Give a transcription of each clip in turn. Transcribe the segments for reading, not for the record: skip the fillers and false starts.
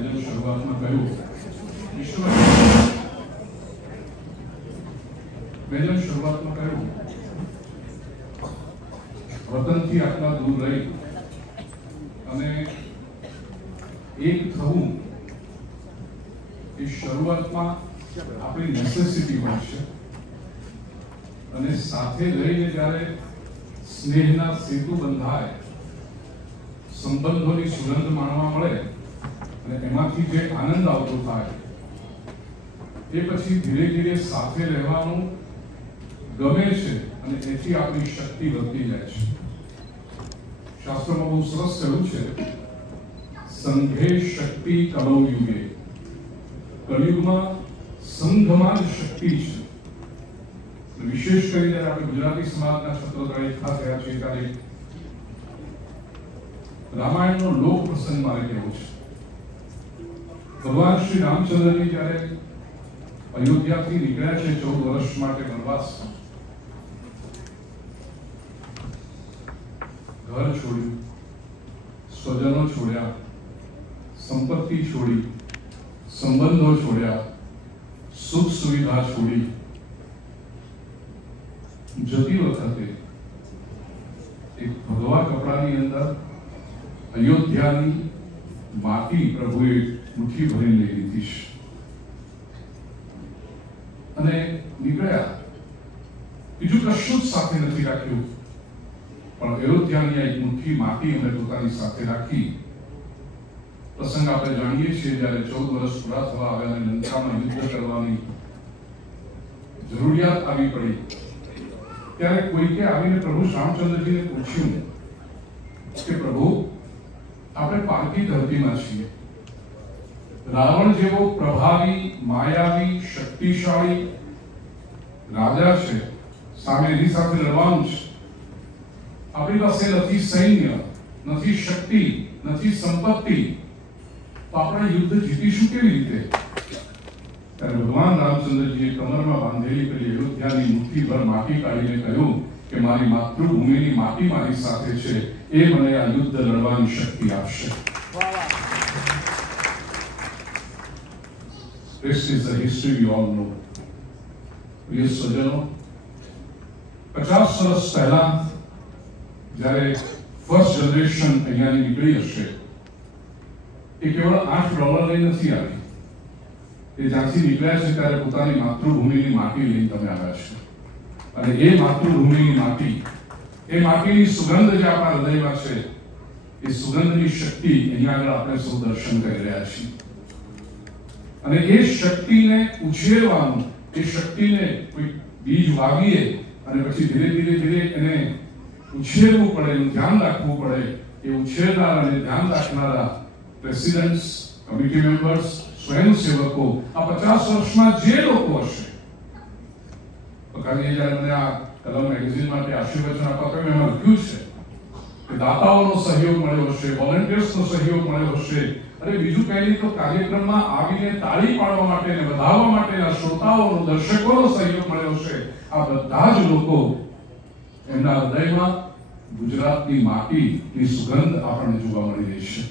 જેમ શરૂઆતમાં કહ્યું વતનથી આટલા દૂર રહી અને એક થવું એ શરૂઆતમાં આપણી નેસેસિટી હોય છે અને સાથે રહીને જ્યારે સ્નેહના સેતુ બંધાય, સંબંધોની સુગંધ માણવા મળે અને એમાંથી જે આનંદ આવતો થાય એ પછી ધીરે ધીરે સાથે રહેવાનું ગમે છે અને એથી આપણી શક્તિ વધતી જાય છે. શાસ્ત્રોમાં બહુ સરસ કહ્યું છે, સંઘે શક્તિ કલૌ યુગે. કલયુગમાં સંઘમાં જ શક્તિ છે. વિશેષ કરીને આપણે ગુજરાતી સમાજના છત્રધર એકઠા થયા છીએ ત્યારે રામાયણનો લોક પ્રસંગ મારે કહેવો છે. ભગવાન શ્રી રામચંદ્રજી જ્યારે અયોધ્યાથી નીકળ્યા છે 14 વર્ષ માટે વનવાસમાં, ઘર છોડ્યું, સ્વજનો છોડ્યા, સંપત્તિ છોડી, સંબંધો છોડ્યા, સુખ સુવિધા છોડી, જતી વખતે એક ભગવા કપડાની અંદર અયોધ્યાની માટી પ્રભુએ મુઠ્ઠી ભરીને લઈ લીધી છે અને નીકળ્યા. બીજું કશું જ સાથે નથી રાખ્યું, પણ અયોધ્યાની એક મુઠ્ઠી માટી અમે પોતાની સાથે રાખી. પ્રસંગ આપણે જાણીએ છીએ, જ્યારે 14 વર્ષ પૂરા થવા આવ્યા અને લંકામાં યુદ્ધ કરવાની જરૂરિયાત આવી પડી ત્યારે કોઈકે આવીને પ્રભુ રામચંદ્રજીને પૂછ્યું કે પ્રભુ, આપણે પારકી ધરતીમાં છીએ. રાવણ જેવો પ્રભાવી, માયાવી, શક્તિશાળી રાજા છે, સામે એની સાથે લડવાનું છે. આપણી પાસે નથી સૈન્ય, નથી શક્તિ, નથી સંપત્તિ, તો આપણે યુદ્ધ જીતીશું કેવી રીતે? ત્યારે ભગવાન રામચંદ્રજીએ કમરમાં બાંધેલી પેલી અયોધ્યાની મુઠ્ઠીભર માટી કાઢીને કહ્યું કે મારી માતૃભૂમિની માટી મારી સાથે છે, એ મને આ યુદ્ધ લડવાની શક્તિ આપશે. This is the history we all know. પ્રિય સ્વજનો, 50 વર્ષ પહેલા જ્યારે ફર્સ્ટ જનરેશન અહીંયાની નીકળી હશે, એ કેવળ $8 લઈ નથી આવી. એ જ્યાંથી નીકળ્યા છે ત્યારે પોતાની માતૃભૂમિની માટી લઈને તમે આવ્યા છે. અને એ માતૃભૂમિની માટી, એ માટીની સુગંધ જે આપણા હૃદયમાં છે, એ સુગંધની શક્તિ અહીંયા આગળ આપણે સૌ દર્શન કરી રહ્યા છીએ. અને એ શક્તિને ઉછેરવાનું, એ શક્તિને કોઈ બીજ વાવીએ અને પછી ધીરે ધીરે ધીરે એને ઉછેરવું પડે, એનું ધ્યાન રાખવું પડે. એ ઉછેરનારા અને ધ્યાન રાખનારા પ્રેસિડેન્ટ્સ, કમિટી મેમ્બર્સ, સ્વયંસેવકો, આ 50 વર્ષમાં જે લોકો હશે, પકારીએ જ્યારે મને આ કલમ મેગેઝિન માટે આશીર્વચન આપવા મેં એમાં લખ્યું છે કે દાતાઓનો સહયોગ મળ્યો હશે, વોલન્ટિયર્સનો સહયોગ મળ્યો હશે, અને બીજું કઈ નહીં તો કાર્યક્રમમાં આવીને તાળી પાડવા માટે અને વધાવવા માટેના શ્રોતાઓનો, દર્શકોનો સહયોગ મળ્યો હશે. આ બધા જ લોકો, એમના હૃદયમાં ગુજરાતની માટીની સુગંધ આપણને જોવા મળી રહી છે.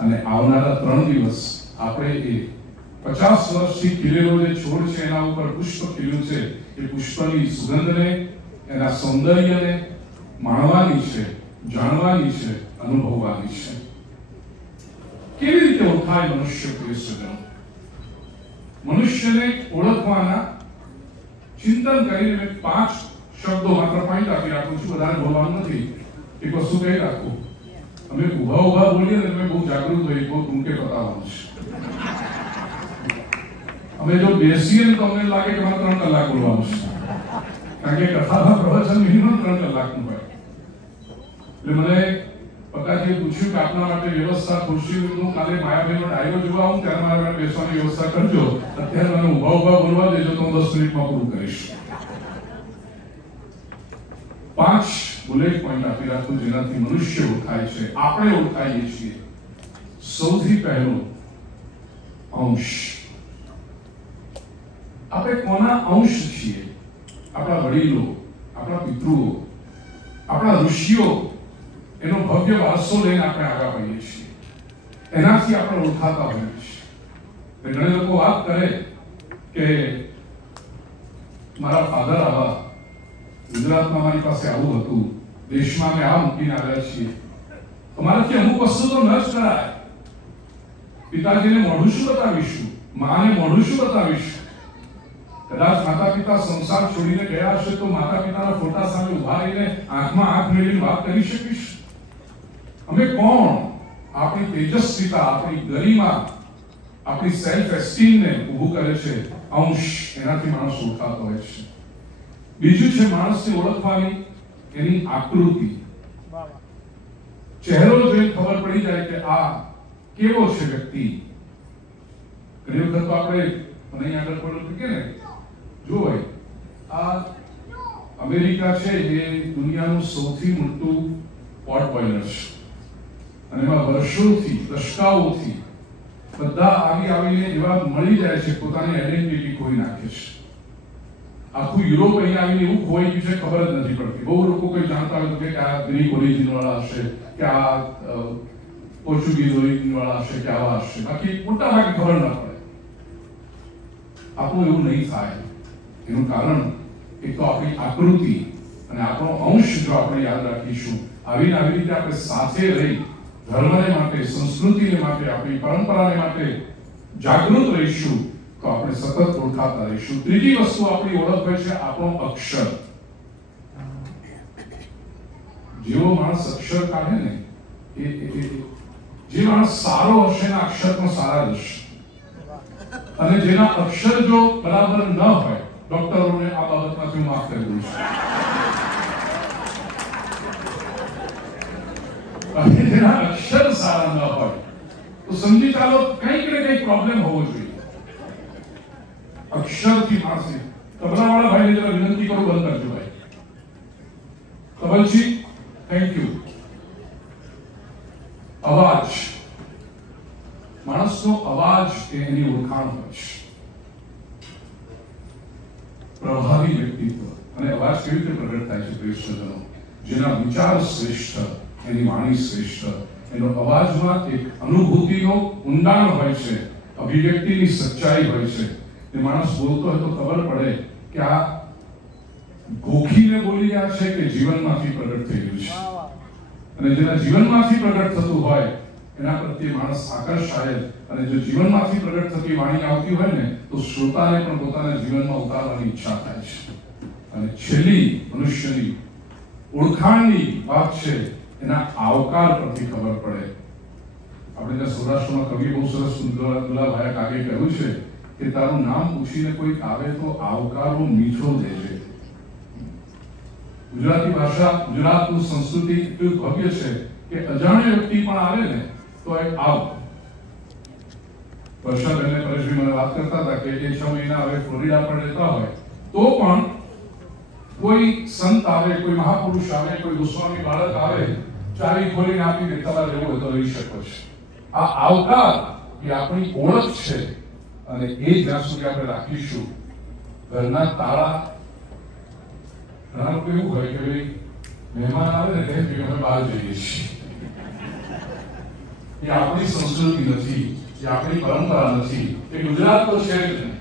અને આવનારા 3 દિવસ આપણે એ 50 વર્ષથી ખીલેલો જે છોડ છે એના ઉપર પુષ્પ ખીલ્યું છે, એ પુષ્પની સુગંધને, એના સૌંદર્યને માણવાની છે, જાણવાની છે, અનુભવવાની છે. કેવી રીતે ઓળખાય મનુષ્ય? પ્રિય સજ્જનો, મનુષ્યને ઓળખવાના ચિંતન કરીને મેં 5 શબ્દો માત્ર પોઈન્ટ આપી રાખું છું, વધારે બોલવાનું નથી. એક વસ્તુ કહી રાખું, અમે ઉભા બોલીએ ને તમે બહુ જાગૃત હોય, બહુ ટૂંકે બતાવવાનું છે. અમે જો બેસીએ ને તો અમને લાગે કે મારે 3 કલાક બોલવાનું છે, કારણ કે કથામાં પ્રવચન મિનિમમ 3 કલાકનું હોય. એટલે મને પકાજીએ પૂછ્યું કે આપના માટે વ્યવસ્થા ખુરશીનું કાલે માયાભાઈનો ડાયરો જોવા આવું ત્યારે મારા માટે બેસવાની વ્યવસ્થા કરજો. અત્યારે મને ઉભા બોલવા દેજો તો હું 10 મિનિટમાં પૂરું કરીશ. 5 બુલેટ પોઈન્ટ આપી રાખું જેનાથી મનુષ્ય ઓળખાય છે, આપણે ઓળખાઈએ છીએ. સૌથી પહેલું, અંશ. આપણે કોના અંશ છીએ? આપણા વડીલો, આપણા પિતૃઓ, આપણા ઋષિઓ, એનો ભવ્ય વારસો લઈને આપણે આગળ વધીએ છીએ. એનાથી આપણે ઓળખાતા હોઈએ છીએ. ઘણા લોકો વાત કરે કે મારા ફાધર આવા, ગુજરાતમાં મારી પાસે આવું હતું, દેશમાં અમે આ મૂકીને આવ્યા છીએ. અમારાથી અમુક વસ્તુ તો ન જ કરાય. પિતાજીને મોઢું શું બતાવીશું, માને મોઢું શું બતાવીશું? કદાચ માતા પિતા સંસાર છોડીને ગયા હશે તો માતા પિતાના ફોટા સામે ઉભા રહીને આંખમાં આંખ મેળવીને વાત કરી શકીશ? અમે કોણ? આપણી તેજસ્વીતા, આપણી ગરિમા, આપણી સેલ્ફ એસ્ટીમ ને ઊભું કરે છે અંશ. એનાથી માણસ ઓળખાતો હોય છે. બીજું છે માણસને ઓળખવાની એની આકૃતિ. ચહેરો જોઈને ખબર પડી જાય કે આ કેવો છે વ્યક્તિ. ઘણી વખત તો આપણે મને આગળ પડ્યું કે ને, જો ભાઈ આ અમેરિકા છે એ દુનિયાનું સૌથી મોટું પોટ બોઇલર છે અને એમાં વર્ષોથી, દશકાઓથી બધા આવીને એવા મળી જાય છે, પોતાની આઈડેન્ટિટી ખોઈ નાખે છે. આખું યુરોપ અહીંયા આવીને એવું ખોઈ ગયું છે, ખબર જ નથી પડતી. બહુ લોકો કોઈ જાણતા હોય કે આ ગ્રીક ઓરિજિન વાળા હશે, કે આ પોર્ચુગીઝ ઓરિજિન વાળા હશે, કે આવા હશે. બાકી મોટા ભાગે ખબર ના પડે. આપણું એવું નહીં થાય. એનું કારણ એક તો આપણી આકૃતિ અને આપણો અંશ જો આપણે યાદ રાખીશું, આવી રીતે આપણે સાથે રહી ધર્મને માટે, સંસ્કૃતિને માટે, આપણી પરંપરાને માટે જાગૃત રહીશું તો આપણે સતત ઓળખાતા રહીશું. ત્રીજી વસ્તુ આપણી ઓળખ હોય છે આપણો અક્ષર. જેવો માણસ અક્ષર કાઢે ને, જે માણસ સારો હશે એના અક્ષર પણ સારા જ હશે. અને જેના અક્ષર જો બરાબર ન હોય, ડોક્ટરોને આ બાબતમાંથી હું માફ કરી દઉં છું, અને જેના અક્ષર સારા ન હોય તો સમજી ચાલો કંઈક ને કંઈક પ્રોબ્લેમ હોવો જોઈએ. અક્ષરથી માણસને તબલાવાળા ભાઈને જરા વિનંતી કરું, બંધ કરજો ભાઈ. કબલજી, થેન્ક યુ. અવાજ, માણસનો અવાજ એની ઓળખાણ હોય છે. પ્રભાવી વ્યક્તિત્વ અને અવાજ કેવી રીતે પ્રગટ થાય છે? કૃષ્ણજનો, જેના વિચાર શ્રેષ્ઠ, એની વાણી શ્રેષ્ઠ, એનો અવાજમાં એક અનુભૂતિનો ઊંડાણ હોય છે, અભિવ્યક્તિની સચ્ચાઈ હોય છે. એ માણસ બોલતો હોય તો ખબર પડે કે આ ગોખીને બોલી રહ્યા છે કે જીવનમાંથી પ્રગટ થઈ રહ્યું છે. અને જેના જીવનમાંથી પ્રગટ થતું હોય એના પ્રત્યે માણસ આકર્ષાય. અને જો જીવનમાંથી પ્રગટ થતી વાણી આવતી હોય ને તો શ્રોતાને પણ પોતાના જીવનમાં ઉતારવાની ઈચ્છા થાય છે. અને છેલ્લી મનુષ્યની ઓળખાણની વાત છે એના આવકાર પરથી ખબર પડે. આપણે ત્યાં સૌરાષ્ટ્રમાં કવિ બહુ સરસ દુલાભાઈ કાગે કહ્યું છે કે તારું નામ પૂછીને કોઈક આવે તો આવકારનો મીઠો દેજે. ગુજરાતી ભાષા, ગુજરાતનું સંસ્કૃતિ એટલું ભવ્ય છે કે અજાણ્યો વ્યક્તિ પણ આવે ને તો એક આવ. વર્ષાબેન ને પરેશભાઈ મને વાત કરતા હતા કે એ 6 મહિના હવે ફ્લોરિડા પર રહેતા હોય તો પણ કોઈ સંત આવે, કોઈ મહાપુરુષ આવે, કોઈ ગોસ્વામી બાળક આવે, ચાવી ખોલીને આપી દે, તમારે રહેવું હોય તો રહી શકો છો. આ આવકાર એ આપણી ઓળખ છે. અને એ જ્યાં સુધી આપણે રાખીશું, ઘરના તાળા, ઘણા લોકો એવું હોય કે ભાઈ મહેમાન આવે ને કહે કે અમે બહાર જઈએ છીએ. એ આપણી સંસ્કૃતિ નથી, એ આપણી પરંપરા નથી. એ ગુજરાત તો છે જ નહીં.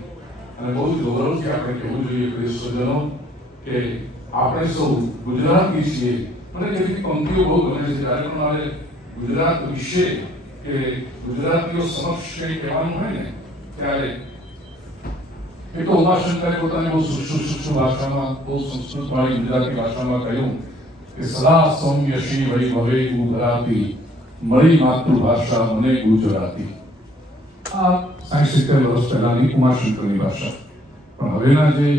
અને બહુ જ ગૌરવથી આપણે કહેવું જોઈએ પ્રિયજનો કે આપણે સૌ ગુજરાતી છીએ. મને કેટલીક પંક્તિઓ બહુ ગમે છે. જ્યારે પણ મારે ગુજરાત વિશે કે ગુજરાતીઓ સમક્ષ કંઈ કહેવાનું હોય ને ત્યારે એ તો ઉમાશંકરે પોતાની બહુ સૂક્ષ્મ ભાષામાં, બહુ સંસ્કૃત વાળી ગુજરાતી ભાષામાં કહ્યું કે સદા સૌમ્ય શ્રી વૈભવે ગુજરાતી, મળી માતૃભાષા મને ગુજરાતી. આ 60-70 વર્ષ પહેલાની ઉમાશંકરની ભાષા. પણ હવેના જે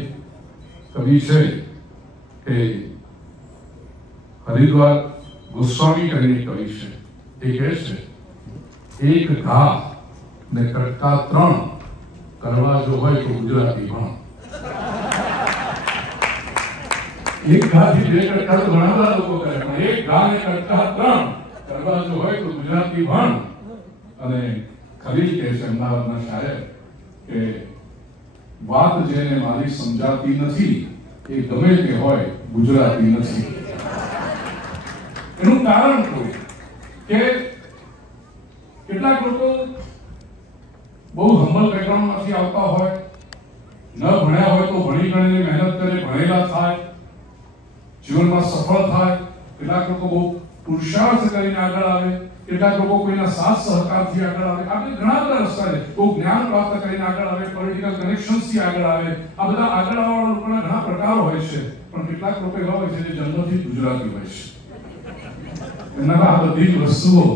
કવિ છે કે હરિદ્વાર ગોસ્વામી કરીને કવિ છે, એ કહે છે એક ઘા ને કટકા 3 કરવા જો હોય તો ગુજરાતી ભણ. એક ઘાથી 2 કટકા તો ઘણા બધા લોકો કરે, પણ એક ઘા ને કટકા 3 કરવા જો હોય તો ગુજરાતી ભણ. અને ખલીલ કહે છે, અમદાવાદના શાયર, કે વાત જેને મારી સમજાતી નથી એ ગમે તે હોય ગુજરાતી નથી. એનું કારણ કોઈ કે કેટલાક લોકો બહુ હમ્બલ બેકગ્રાઉન્ડમાંથી આવતા હોય, ન ભણ્યા હોય તો ભણી ગણીને મહેનત કરે, ભણેલા થાય, જીવનમાં સફળ થાય. કેટલાક લોકો બહુ પુરુષાર્થ કરીને આગળ આવે, કેટલાક લોકો કોઈના સાથ સહકારથી આગળ આવે. આપણે ઘણા બધા રસ્તા છે. બહુ જ્ઞાન પ્રાપ્ત કરીને આગળ આવે, પોલિટિકલ કનેક્શન્સથી આગળ આવે. આ બધા આગળ આવવાવાળા લોકોના ઘણા પ્રકારો હોય છે. પણ કેટલાક લોકો એવા હોય છે જે જન્મથી ગુજરાતી હોય છે, એમનામાં આ બધી વસ્તુઓ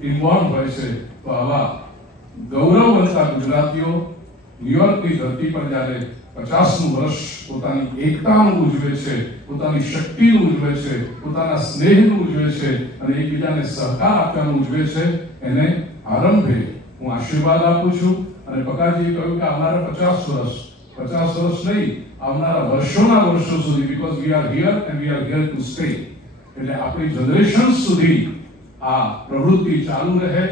ઇન્વોલ્વ હોય છે. તો આવા ગૌરવવંતા ગુજરાતીઓ ન્યુયોર્કની ધરતી પર જ્યારે 50મું વર્ષ પોતાની એકતાનું ઉજવે છે, પોતાની શક્તિનું ઉજવે છે, પોતાના સ્નેહનું ઉજવે છે અને એકબીજાને સહકાર આપવાનું ઉજવે છે, એને આરંભે હું આશીર્વાદ આપું છું. અને પકાજીએ કહ્યું કે આવનારા 50 વર્ષ નહીં, આવનારા વર્ષોના વર્ષો સુધી, because we are here and we are here to stay. એટલે આપણી જનરેશન સુધી આ પ્રવૃત્તિ ચાલુ રહે,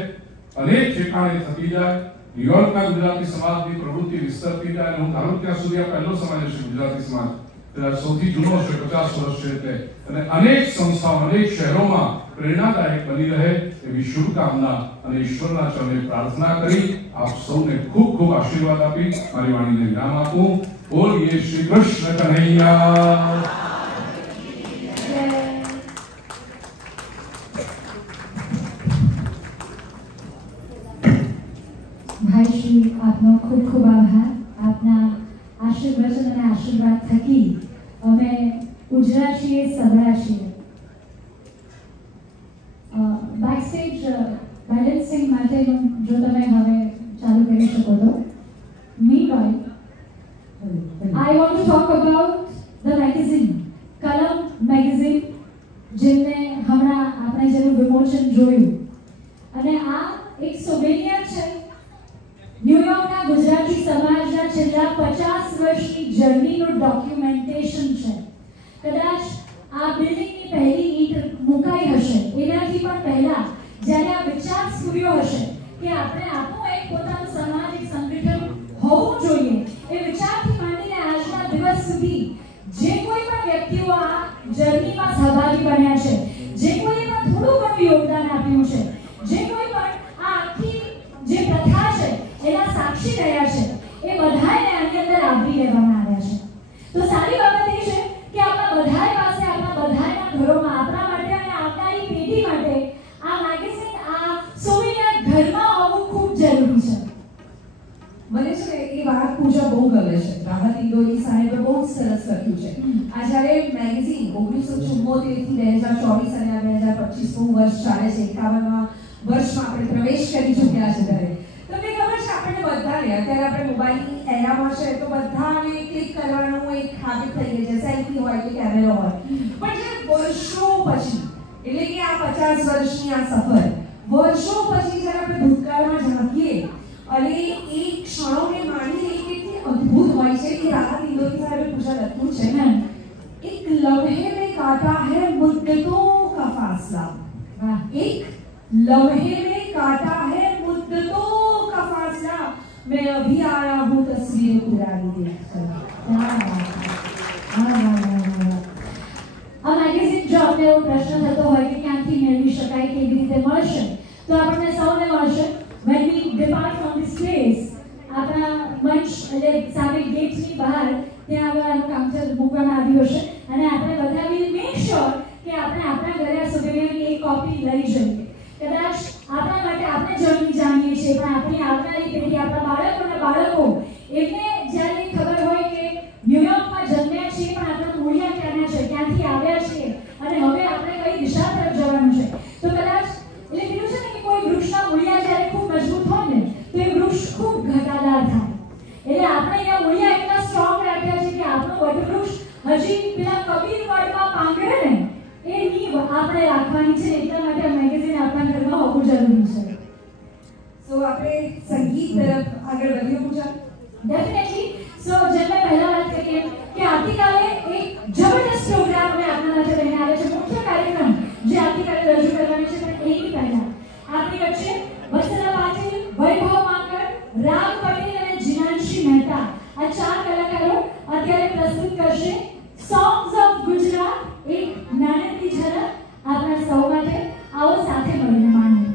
અનેક ઠેકાણે થતી જાય, ન્યુયોર્કના ગુજરાતી સમાજની પ્રવૃત્તિ વિસ્તરતી જાય. અને હું ધારું ત્યાં સુધી આ પહેલો સમાજ હશે ગુજરાતી સમાજ, સૌથી જૂનો છે, 50 વર્ષ છે એટલે. અને અનેક સંસ્થાઓ, અનેક શહેરોમાં પ્રેરણાદાયક બની રહે એવી શુભકામના અને ઈશ્વરના ચરણે પ્રાર્થના કરી આપ સૌને ખૂબ ખૂબ આશીર્વાદ આપી મારી વાણીને વિરામ આપું. બોલીએ શ્રી કૃષ્ણ કનૈયા. ભાઈ શ્રી, આપનો ખૂબ ખૂબ આભાર. આપના આશીર્વચન અને આશીર્વાદ થકી અમે ઉજળા છીએ, સબળા છીએ. બેકસ્ટેજ બેલેન્સિંગ માટેનું જો તમે હવે ચાલુ કરી શકો તો. Meanwhile, I want to talk about the magazine, કલમ મેગેઝિન, જેમને હમણાં આપણે જેનું વિમોચન જોયું. અને આ એક સોવેનિયર છે ન્યુયોર્કના ગુજરાતી સમાજના છેલ્લા 50 વર્ષની જર્નીનું ડોક્યુમેન્ટેશન છે. કદાચ આ બિલ્ડિંગની પહેલી ઈંટ મુકાઈ હશે એનાથી પણ પહેલા જ્યારે આ વિચાર સ્ફૂર્યો હશે કે આપણે આપણું એક પોતાનું સામાજિક સંગઠન હોવું જોઈએ, એ વિચારથી માંડીને આજના દિવસ સુધી જે કોઈ પણ વ્યક્તિઓ આ જર્નીમાં સહભાગી બન્યા છે, જે કોઈએ પણ થોડું ઘણું યોગદાન આપ્યું છે, જે કોઈ પણ આ આખી જે પ્રથા છે એના સાક્ષી રહ્યા છે, એ બધાને આની અંદર આવરી લેવામાં આવ્યા છે. તો સારી બાબત એ છે કે આપણા બધાય પાસે, આપણા બધાના ઘરોમાં, આપણા માટે અને આવનારી પેઢી માટે આ મેગેઝિન, આ સોવેનિયર ઘરમાં હોવું ખૂબ જરૂરી છે. મને છે એ વાત પૂજા બહુ ગમે છે. રાહત ઇન્દોરી સાહેબે બહુ સરસ લખ્યું છે. આ જ્યારે મેગેઝિન 1974 થી 2024 અને 2025નું વર્ષ ચાલે છે, 51મા વર્ષમાં આપણે પ્રવેશ કરી ચૂક્યા છે. ત્યારે તમને ખબર છે આપણને બધાને અત્યારે આપણે મોબાઈલની એરામાં છે તો બધાને ક્લિક કરવાનું એક હેબિટ થઈ ગઈ છે, સેલ્ફી હોય કે કેમેરો હોય. પણ જે વર્ષો પછી, એટલે કે આ 50 વર્ષની આ સફર, વર્ષો પછી જ્યારે આપણે ભૂતકાળમાં ઝાંકીએ અને એ ક્ષણોને માણીએ એ કેટલી અદ્ભુત હોય છે. કે રાહત ઇન્દોરી સાહેબે પૂછા લખ્યું છે ને, એક લમ્હે में काटा है मुद्दतों का फासला, एक लम्हे में काटा है मुद्दतों का फासला, मैं अभी आया हूँ तस्वीर पुरानी देखकर. આ મેગેઝિન જો આપણે એવો પ્રશ્ન થતો હોય કે ક્યાંથી મેળવી શકાય, કેવી રીતે મળશે, તો આપણને સૌને મળશે. when we depart from this place, આપણા મંચ એટલે સામે ગેટની બહાર ત્યાં આગળ કાઉન્ટર મૂકવામાં આવ્યું હશે અને આપણે બધા વિલ મેક શ્યોર કે આપણે આપણા ઘરે આ સોવેનિયરની એક કોપી લઈ જઈએ. કદાચ આપણા માટે આપણે જાણીએ છીએ, પણ આપણી આવનારી પેઢી, આપણા બાળકોના બાળકો, એમને જ્યારે ખબર હોય કે ન્યુયોર્કમાં જન્મ્યા છીએ પણ આપણા મૂળિયા ક્યાંના છે, ક્યાંથી આવ્યા છીએ અને હવે આપણે કઈ દિશા તરફ જવાનું છે, તો કદાચ એટલે કીધું છે ને કે કોઈ વૃક્ષના મૂળિયા જ્યારે ખૂબ મજબૂત હોય ને તો એ વૃક્ષ ખૂબ ઘટાદાર થાય. એટલે આપણે અહીંયા મૂળિયા એટલા સ્ટ્રોંગ રાખ્યા છે કે આપણું વટવૃક્ષ હજી પેલા કબીર વડમાં પાંગરે ને એ નીવ આપણે રાખવાની છે. એટલા માટે આ મેગેઝિન આપણા ઘરમાં હોવું જરૂરી છે. સો આપણે સંગીત તરફ આગળ વધીએ પૂજા. ડેફિનેટલી. સો જેમ મેં પહેલા વાત કરી કે આવતીકાલે એક જબરદસ્ત પ્રોગ્રામ અમે આપના માટે લઈને આવે છે, મુખ્ય કાર્યક્રમ જે આવતીકાલે રજૂ કરવાની છે. પણ એની પહેલા આપણી વચ્ચે વત્સલા પાટીલ, વૈભવ માંકડ, રામ પટેલ અને જીનાંશી મહેતા, આ 4 કલાકારો અત્યારે પ્રસ્તુત કરશે સોંગ્સ ઓફ ગુજરાત, એક નાનકડી ઝલક આપણા સૌ માટે. આવો સાથે મળીને માણીએ.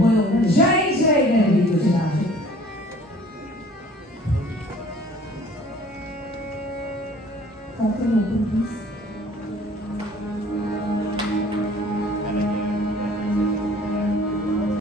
બોલો જય જય Cocktail open, please.